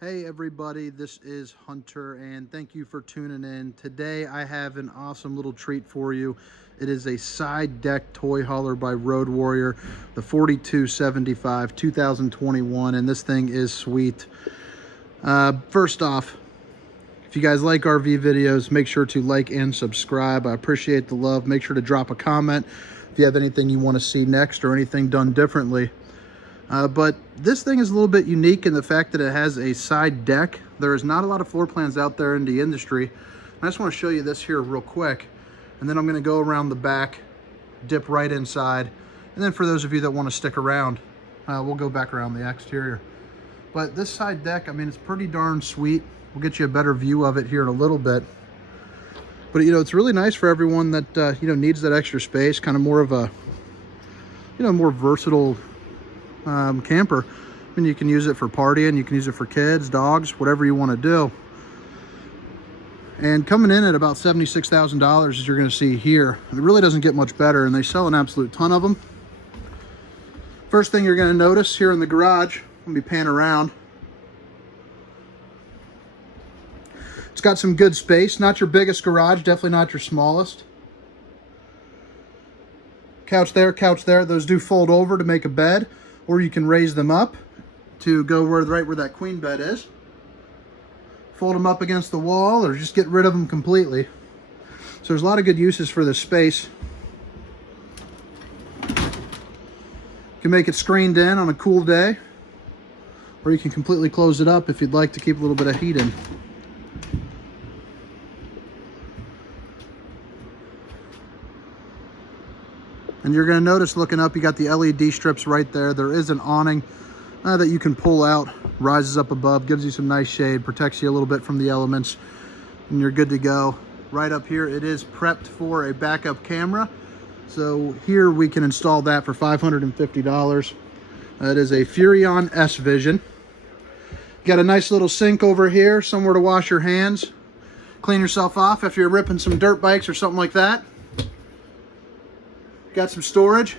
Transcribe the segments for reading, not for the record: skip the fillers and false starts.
Hey everybody, this is Hunter and thank you for tuning in. Today I have an awesome little treat for you. It is a side deck toy hauler by Road Warrior, the 4275 2021, and this thing is sweet. First off, if you guys like RV videos, make sure to like and subscribe. I appreciate the love. Make sure to drop a comment if you have anything you want to see next or anything done differently. But this thing is a little bit unique in the fact that it has a side deck. There is not a lot of floor plans out there in the industry. I just want to show you this here real quick, and then I'm going to go around the back, dip right inside, and then for those of you that want to stick around, we'll go back around the exterior. But this side deck, I mean, it's pretty darn sweet. We'll get you a better view of it here in a little bit. But, you know, it's really nice for everyone that, needs that extra space, kind of more of a, more versatile camper. And you can use it for partying, you can use it for kids, dogs, whatever you want to do. And coming in at about $76,000, as you're going to see here, it really doesn't get much better, and they sell an absolute ton of them. First thing you're going to notice here in the garage, I'm going to be panning around. It's got some good space, not your biggest garage, definitely not your smallest. Couch there, those do fold over to make a bed, or you can raise them up to go right where that queen bed is. Fold them up against the wall or just get rid of them completely. So there's a lot of good uses for this space. You can make it screened in on a cool day, or you can completely close it up if you'd like to keep a little bit of heat in. And you're going to notice looking up, you got the LED strips right there. There is an awning that you can pull out, rises up above, gives you some nice shade, protects you a little bit from the elements, and you're good to go. Right up here, it is prepped for a backup camera. So here we can install that for $550. It is a Furrion S Vision. Got a nice little sink over here, somewhere to wash your hands, clean yourself off if you're ripping some dirt bikes or something like that. Got some storage,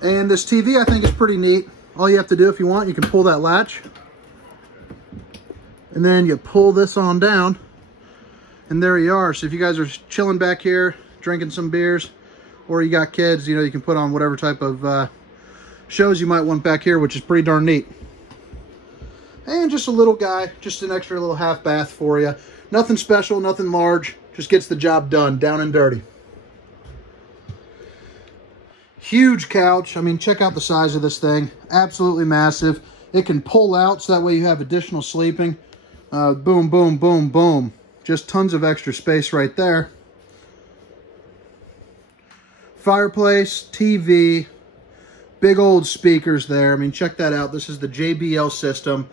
and this TV I think is pretty neat. All you have to do, if you want, you can pull that latch, and then you pull this on down, and there you are. So if you guys are chilling back here, drinking some beers, or you got kids, you can put on whatever type of shows you might want back here, which is pretty darn neat. And just a little guy, just an extra little half bath for you. Nothing special, nothing large, just gets the job done, down and dirty. Huge couch. I mean, check out the size of this thing. Absolutely massive. It can pull out, so that way you have additional sleeping. Boom, boom, boom, boom. Just tons of extra space right there. Fireplace, TV, big old speakers there. I mean, check that out. This is the JBL system.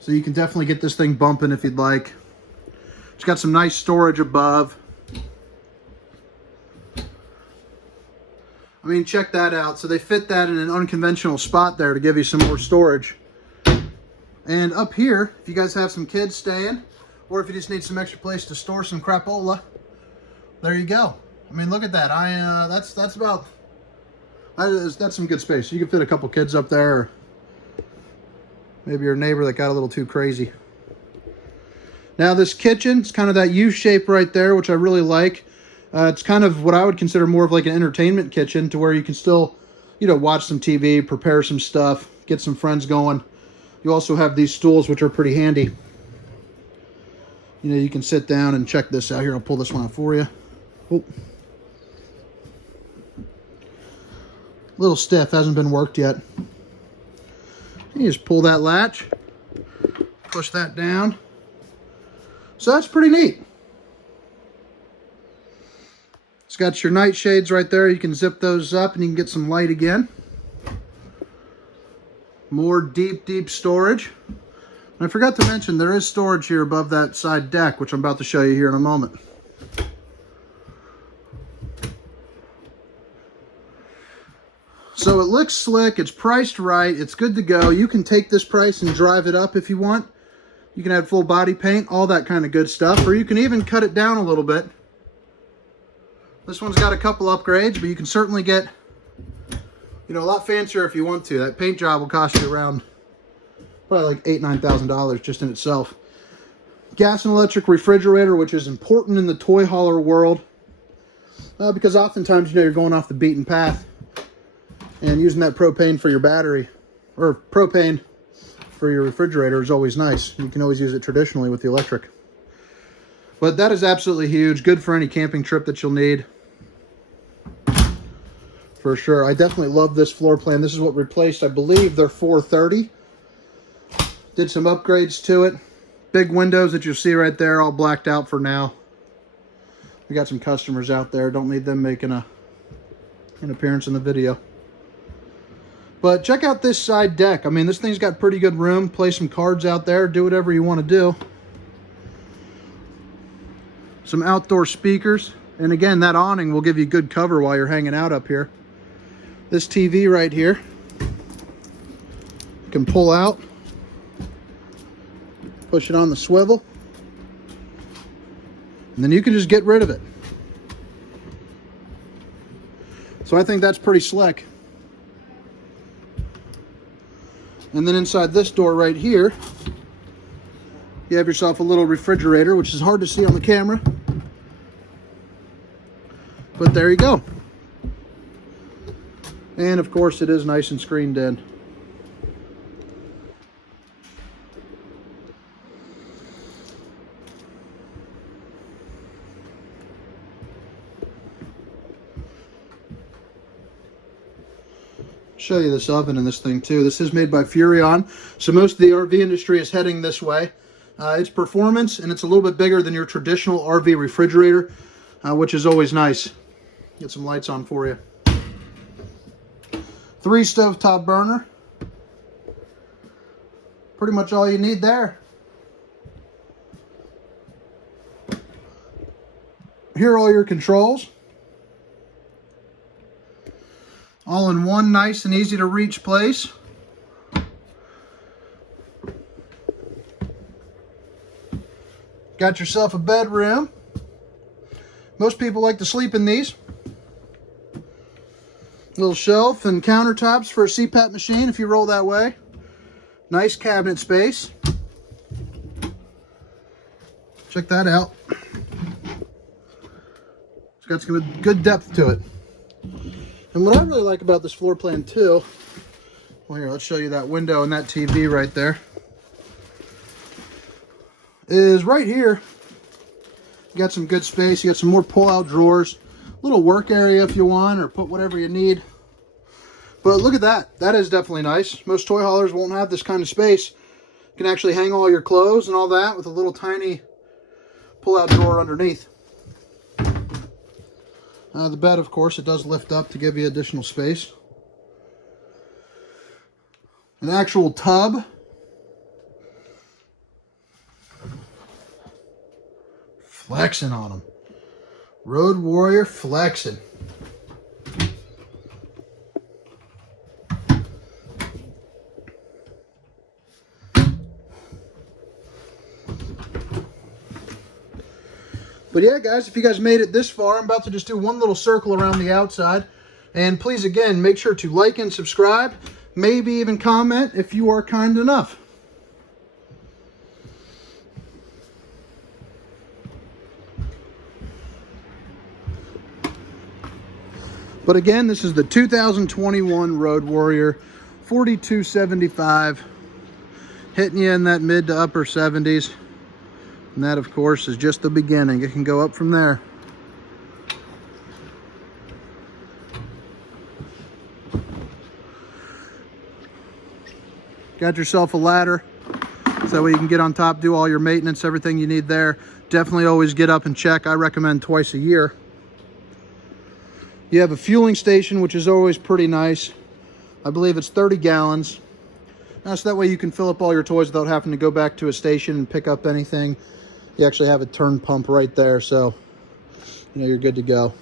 So you can definitely get this thing bumping if you'd like. It's got some nice storage above. I mean, check that out. So they fit that in an unconventional spot there to give you some more storage. And up here, if you guys have some kids staying, or if you just need some extra place to store some crapola, there you go. I mean, look at that. That's some good space. You can fit a couple kids up there, or maybe your neighbor that got a little too crazy. Now this kitchen, it's kind of that U shape right there, which I really like. It's kind of what I would consider more of like an entertainment kitchen, to where you can still, watch some TV, prepare some stuff, get some friends going. You also have these stools, which are pretty handy. You can sit down and check this out here. I'll pull this one out for you. Oh. A little stiff, hasn't been worked yet. You just pull that latch, push that down. So that's pretty neat. It's got your night shades right there. You can zip those up and you can get some light again. More deep storage. And I forgot to mention, there is storage here above that side deck, which I'm about to show you here in a moment. So it looks slick, it's priced right, it's good to go. You can take this price and drive it up if you want. You can add full body paint, all that kind of good stuff, or you can even cut it down a little bit. This one's got a couple upgrades, but you can certainly get, a lot fancier if you want to. That paint job will cost you around Probably like $8,000-9,000 just in itself. Gas and electric refrigerator, which is important in the toy hauler world, because oftentimes, you know, you're going off the beaten path and using that propane for your battery, or propane for your refrigerator, is always nice. You can always use it traditionally with the electric. But that is absolutely huge. Good for any camping trip that you'll need. For sure. I definitely love this floor plan. This is what replaced, I believe, their 430. Did some upgrades to it. Big windows that you'll see right there, all blacked out for now. We got some customers out there. Don't need them making an appearance in the video. But check out this side deck. I mean, this thing's got pretty good room. Play some cards out there. Do whatever you want to do. Some outdoor speakers. And again, that awning will give you good cover while you're hanging out up here. This TV right here, you can pull out. Push it on the swivel, and then you can just get rid of it. So I think that's pretty slick. And then inside this door right here, you have yourself a little refrigerator, which is hard to see on the camera. But there you go. And of course it is nice and screened in. Show you this oven and this thing too. This is made by Furrion, so most of the RV industry is heading this way. It's performance, and it's a little bit bigger than your traditional RV refrigerator, which is always nice. Get some lights on for you. 3 stovetop burner. Pretty much all you need there. Here are all your controls. All in one nice and easy to reach place. Got yourself a bedroom. Most people like to sleep in these. Little shelf and countertops for a CPAP machine if you roll that way. Nice cabinet space. Check that out. It's got some good depth to it. And what I really like about this floor plan too, well, here, let's show you that window and that TV right there, is right here. You got some good space. You got some more pull-out drawers, little work area if you want, or put whatever you need. But look at that. That is definitely nice. Most toy haulers won't have this kind of space. You can actually hang all your clothes and all that with a little tiny pull-out drawer underneath. The bed, of course, it does lift up to give you additional space. An actual tub. Flexing on them. Road Warrior flexing. But yeah, guys, if you guys made it this far, I'm about to just do one little circle around the outside. And please, again, make sure to like and subscribe. Maybe even comment if you are kind enough. But again, this is the 2021 Road Warrior 4275. Hitting you in that mid to upper 70s. And that, of course, is just the beginning. It can go up from there. Got yourself a ladder, so that way you can get on top, do all your maintenance, everything you need there. Definitely always get up and check. I recommend twice a year. You have a fueling station, which is always pretty nice. I believe it's 30 gallons. So that way you can fill up all your toys without having to go back to a station and pick up anything. You actually have a turn pump right there, so you know you're good to go.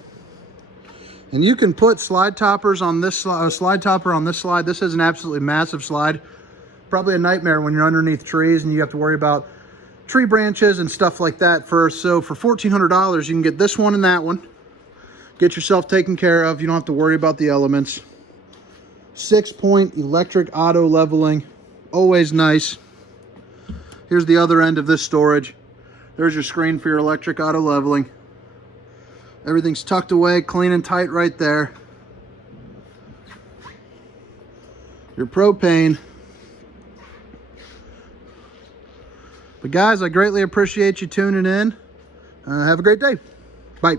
And you can put slide toppers on this slide topper on this slide. This is an absolutely massive slide. Probably a nightmare when you're underneath trees and you have to worry about tree branches and stuff like that first. So for $1,400, you can get this one and that one. Get yourself taken care of. You don't have to worry about the elements. 6-point electric auto leveling. Always nice. Here's the other end of this storage. There's your screen for your electric auto leveling. Everything's tucked away, clean and tight right there. Your propane. But guys, I greatly appreciate you tuning in. Have a great day. Bye.